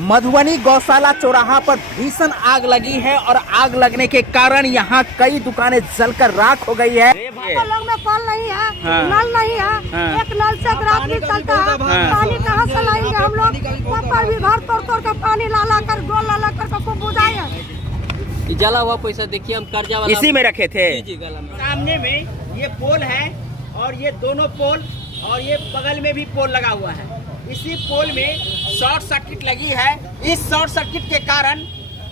मधुबनी गौशाला चौराहा पर भीषण आग लगी है और आग लगने के कारण यहाँ कई दुकानें जलकर राख हो गई है। लोग में कल नहीं है, नल नहीं है, एक नल से रात नहीं चलता है, पानी कहाँ से लाएंगे हम लोग? पर भी घर तोड़ तोड़ के पानी ला कर गोल ला कर खूब बुझाए। जला हुआ पैसा देखिए, हम कर्जा वाला इसी में रखे थे। सामने में ये पोल है और ये दोनों पोल और ये बगल में भी पोल लगा हुआ है। इसी पोल में शॉर्ट सर्किट लगी है। इस शॉर्ट सर्किट के कारण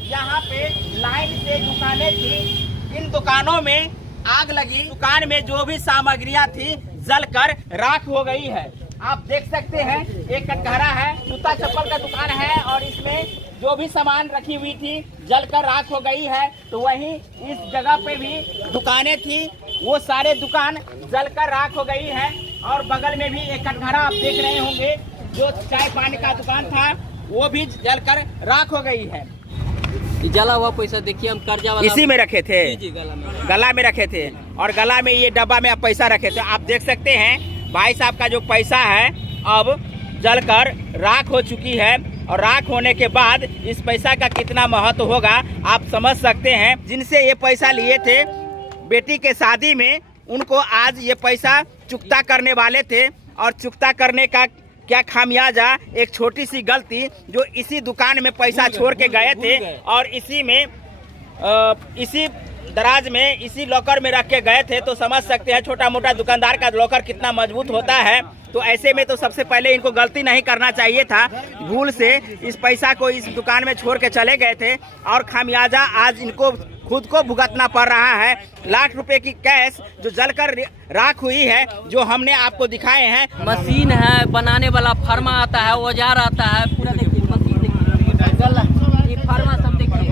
यहाँ पे लाइन से दुकानें थी, इन दुकानों में आग लगी। दुकान में जो भी सामग्रियाँ थी जलकर राख हो गई है। आप देख सकते हैं एक कटघरा है, जूता चप्पल का दुकान है और इसमें जो भी सामान रखी हुई थी जलकर राख हो गई है। तो वहीं इस जगह पे भी दुकानें थी, वो सारे दुकान जलकर राख हो गई है। और बगल में भी एक कटघरा आप देख रहे होंगे, जो चाय पानी का दुकान था वो भी जलकर राख हो गई है। जला हुआ पैसा देखिए, हम कर्जा वाला इसी में रखे थे, गला में रखे थे और गला में ये डब्बा में आप पैसा रखे थे। आप देख सकते हैं भाई साहब का जो पैसा है अब जलकर राख हो चुकी है और राख होने के बाद इस पैसा का कितना महत्व होगा आप समझ सकते हैं। जिनसे ये पैसा लिए थे बेटी के शादी में, उनको आज ये पैसा चुकता करने वाले थे और चुकता करने का क्या खामियाजा, एक छोटी सी गलती जो इसी दुकान में पैसा छोड़ के गए थे और इसी में इसी दराज में इसी लॉकर में रख के गए थे। तो समझ सकते हैं छोटा मोटा दुकानदार का लॉकर कितना मजबूत होता है। तो ऐसे में तो सबसे पहले इनको गलती नहीं करना चाहिए था, भूल से इस पैसा को इस दुकान में छोड़ के चले गए थे और खामियाजा आज इनको खुद को भुगतना पड़ रहा है। लाख रुपए की कैश जो जलकर राख हुई है, जो हमने आपको दिखाए हैं। मशीन है, बनाने वाला फर्मा आता है, औजार आता है, पूरा देखिए मशीन देखिए, ये फर्मा सब देखिए,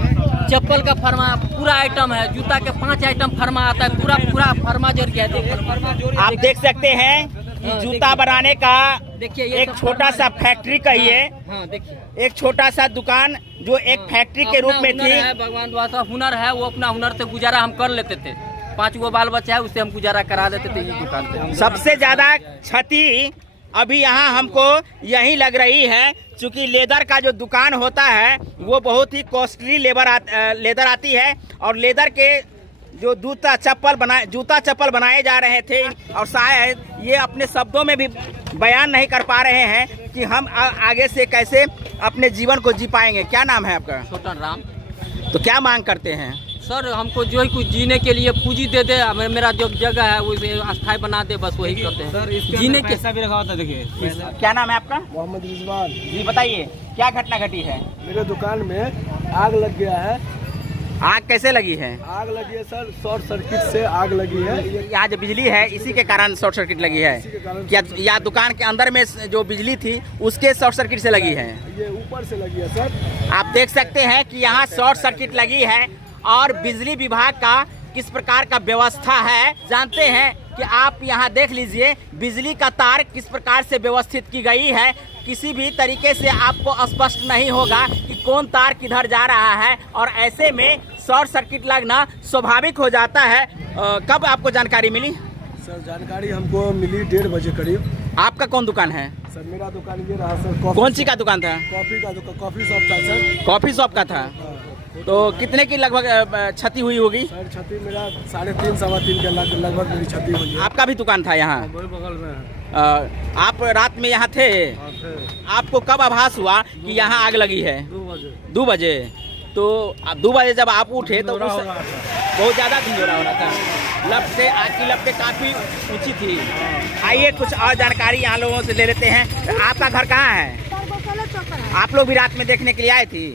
चप्पल का फर्मा पूरा आइटम है, जूता के 5 आइटम फर्मा आता है, पूरा फर्मा जोड़ गया है। आप देख सकते हैं कि जूता बनाने का देखिए एक छोटा सा फैक्ट्री कहिए, देखिए एक छोटा सा दुकान जो एक फैक्ट्री के रूप में थी। भगवान द्वारा हुनर है, वो अपना हुनर से गुजारा हम कर लेते थे। 5 गो बाल बच्चा है, उससे हम गुजारा करा देते थे इस दुकान पे। सबसे ज्यादा क्षति अभी यहाँ हमको यही लग रही है, चूँकि लेदर का जो दुकान होता है वो बहुत ही कॉस्टली लेदर आती है और लेदर के जो जूता चप्पल बनाए जा रहे थे और शायद ये अपने शब्दों में भी बयान नहीं कर पा रहे हैं कि हम आगे से कैसे अपने जीवन को जी पाएंगे। क्या नाम है आपका? छोटन राम। तो क्या मांग करते हैं? सर हमको जो है कुछ जीने के लिए पूंजी दे दे, मेरा जो जगह है उसे अस्थायी बना दे, बस वही करते हैं सर। जीने के पैसा भी रखा होता है। देखिए क्या नाम है आपका? मोहम्मद रिजवान। जी बताइए क्या घटना घटी है? मेरे दुकान में आग लग गया है। आग कैसे लगी है? आग लगी है सर, शॉर्ट सर्किट से आग लगी है। यहाँ जो बिजली है इसी के कारण शॉर्ट सर्किट लगी है क्या, या दुकान के अंदर में जो बिजली थी उसके शॉर्ट सर्किट से लगी है? ये ऊपर से लगी है सर। आप देख सकते हैं कि यहाँ शॉर्ट सर्किट लगी है और बिजली विभाग का किस प्रकार का व्यवस्था है जानते हैं कि आप यहाँ देख लीजिए बिजली का तार किस प्रकार से व्यवस्थित की गई है। किसी भी तरीके से आपको स्पष्ट नहीं होगा कि कौन तार किधर जा रहा है और ऐसे में शॉर्ट सर्किट लगना स्वाभाविक हो जाता है। कब आपको जानकारी मिली? सर जानकारी हमको मिली 1:30 बजे करीब। आपका कौन दुकान है? सर मेरा दुकान ये रहा सर। कौन सी का दुकान था? कॉफी का दुकान, कॉफी शॉप था सर। कॉफी शॉप का था। तो कितने की लगभग क्षति हुई होगी? सर क्षति मेरा 3.5 सवा 3 के लगभग मेरी क्षति हुई है। आपका भी दुकान था यहाँ? बगल में। आप रात में यहाँ थे? आपको कब आभास हुआ कि यहाँ आग लगी है? 2 बजे। तो आप 2 बजे जब आप उठे तो बहुत ज़्यादा धुंधला हो रहा था, लपटें आग की लपटें काफ़ी ऊंची थी। आइए कुछ और जानकारी यहाँ लोगों से ले लेते हैं। आपका घर कहाँ है? आप लोग भी रात में देखने के लिए आए थी?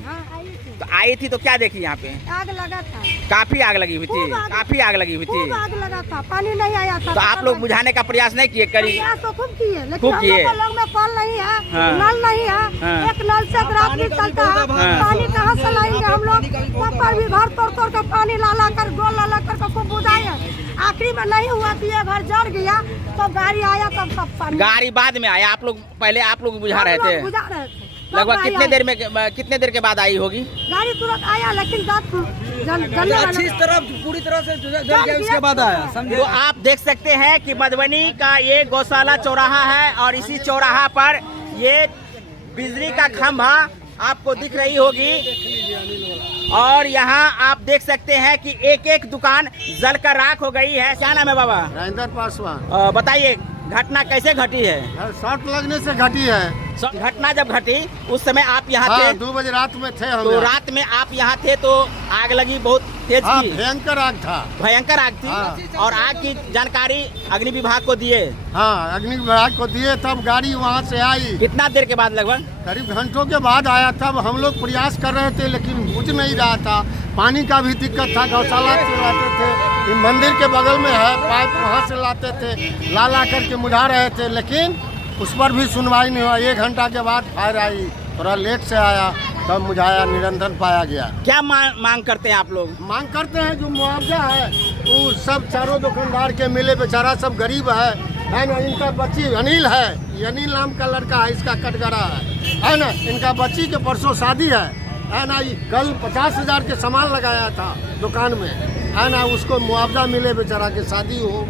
तो आई थी तो क्या देखी यहाँ पे? आग लगा था, काफी आग लगी हुई थी, काफी आग लगी हुई थी। आग लगा था, पानी नहीं आया था। तो आप लोग बुझाने का प्रयास नहीं किए? करी तो खूब किए, लेकिन हम लोग में कल नहीं है, नल नहीं है, एक नल से रात नहीं चलता है, पानी कहाँ से लाएंगे हम लोग? पर भी घर तोड़ तोड़ के पानी ला कर गोल ला कर खूब बुझाए। आखिरी में नहीं हुआ तो ये घर जल गया, तो गाड़ी आया तब सब पानी। गाड़ी बाद में आया? आप लोग पहले आप लोग बुझा रहे थे? लगभग कितने देर के बाद आई होगी गाड़ी? तुरंत आया, लेकिन अच्छी तरह पूरी तरह से जल गया, उसके बाद आया। तो आप देख सकते हैं कि मधुबनी का ये गौशाला चौराहा है और इसी चौराहा पर ये बिजली का खंभा आपको दिख रही होगी। और यहाँ आप देख सकते हैं कि एक एक दुकान जलकर राख हो गई है। क्या नाम है बाबा? राजेंद्र पासवान। बताइए घटना कैसे घटी है? शॉर्ट लगने से घटी है। घटना जब घटी उस समय आप यहाँ हाँ, थे? 2 बजे रात में थे हम। तो रात में आप यहाँ थे तो आग लगी, बहुत तेज हाँ, थी, भयंकर आग था। भयंकर आग थी। हाँ। और आग की जानकारी अग्नि विभाग को दिए? हाँ, अग्नि विभाग को दिए, तब गाड़ी वहाँ से आई। कितना देर के बाद? लगभग करीब घंटों के बाद आया। तब हम लोग प्रयास कर रहे थे लेकिन बुझ नहीं रहा था। पानी का भी दिक्कत था, गौशाला से लाते थे, ये मंदिर के बगल में है, पाइप वहाँ से लाते थे, ला करके मुझा रहे थे, लेकिन उस पर भी सुनवाई नहीं हुआ। 1 घंटा के बाद फायर आई, थोड़ा लेट से आया, तब मुझाया, निरंतर पाया गया। क्या मांग करते हैं आप लोग? मांग करते हैं जो मुआवजा है वो सब चारों दुकानदार के मिले, बेचारा सब गरीब है ना। इनका बच्ची अनिल है, ये अनिल नाम का लड़का है, इसका कटघरा है ना। इनका बच्ची के परसों शादी है ना। कल 50,000 के सामान लगाया था दुकान में, है ना। उसको मुआवजा मिले, बेचारा की शादी हो।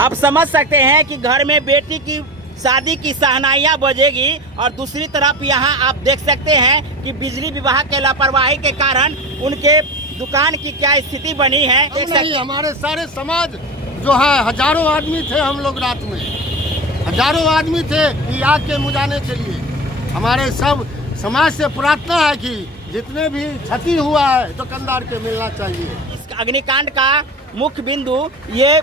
आप समझ सकते हैं कि घर में बेटी की शादी की शहनाइयाँ बजेगी और दूसरी तरफ यहाँ आप देख सकते हैं कि बिजली विभाग के लापरवाही के कारण उनके दुकान की क्या स्थिति बनी है। नहीं, हमारे सारे समाज जो है, हजारों आदमी थे हम लोग रात में, हजारों आदमी थे ये आग के बुझाने के लिए। हमारे सब समाज से प्रार्थना है कि जितने भी क्षति हुआ है दुकानदार के मिलना चाहिए। इस अग्निकांड का मुख्य बिंदु ये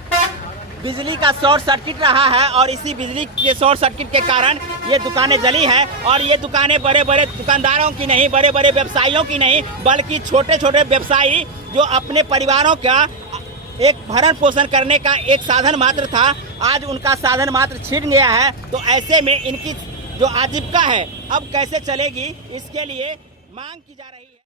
बिजली का शॉर्ट सर्किट रहा है और इसी बिजली के शॉर्ट सर्किट के कारण ये दुकानें जली हैं। और ये दुकानें बड़े बड़े दुकानदारों की नहीं, बड़े बड़े व्यवसायियों की नहीं, बल्कि छोटे छोटे व्यवसायी जो अपने परिवारों का एक भरण पोषण करने का एक साधन मात्र था, आज उनका साधन मात्र छिन गया है। तो ऐसे में इनकी जो आजीविका है अब कैसे चलेगी, इसके लिए मांग की जा रही है।